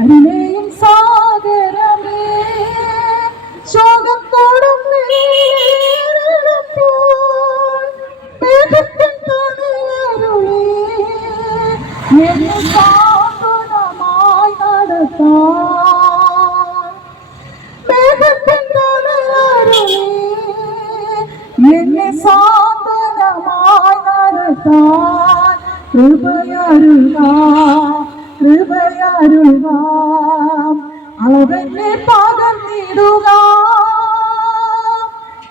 കരുണയും സാഗരമേ ശോകത്തോടും സാന്ത്വനമായി എന്നെ സാന്ത്വനമായി നടത്താൻ കൃപയരുക അളവെന്നെ പകർന്നിടുക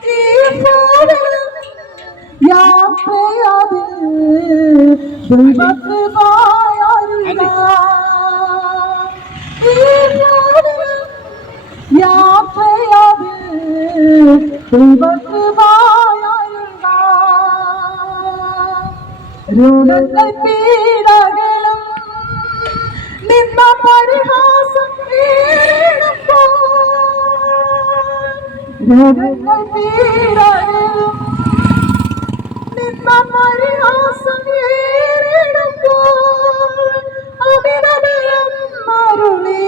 ഈ യാത്രയാതിൽ ദൈവകൃപയരുക ഈ യാത്രയാതിൽ ദൈവകൃപയരുക രോഗങ്ങൾ പീഡകളും നിന്ന പരിഹാസം രോഗങ്ങൾ പീഡകളും നിന്ന പരിഹാസം അമിതബലം മരുളി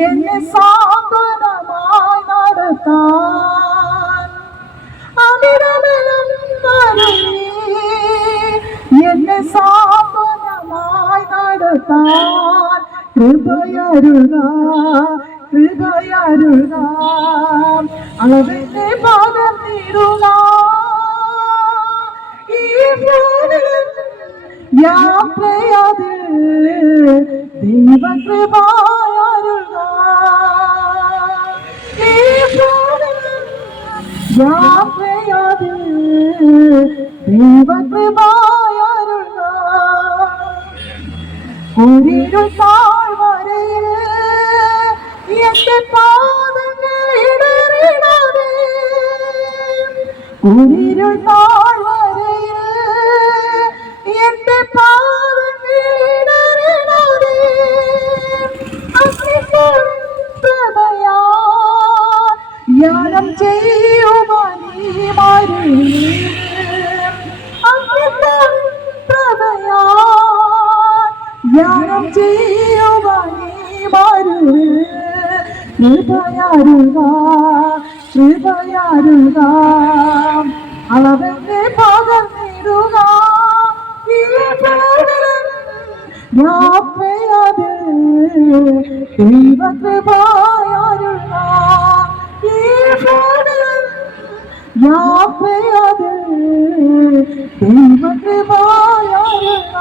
എന്നെ സാന്ത്വനമായി നടത്താൻ അമിതബലം മരുളി എന്നെ സാന്ത്വനമായി നടത്താൻ കൃപയരുക അളവെന്നെ പകർന്നിടുക ഈ യാത്രയാതിൽ ദൈവകൃപയരുക ഈ യാത്രയാതിൽ ദൈവകൃപയരുക ഒരിരു താഴ്വരയിൽ എന്റെ പാദങ്ങൾ ഇടറിടാതെ ഒരിരു താഴ്വരയിൽ എന്റെ പാദങ്ങൾ ഇടറിടാതെ യാനം ചെയ്യുവാൻ ധ്യാനം ചെയ്യുവാൻ കൃപയരുക അളവെന്നെ പകർന്നിടുക ഈ യാത്രയാതിൽ ദൈവകൃപയരുക ഈ യാത്രയാതിൽ ദൈവകൃപയരുക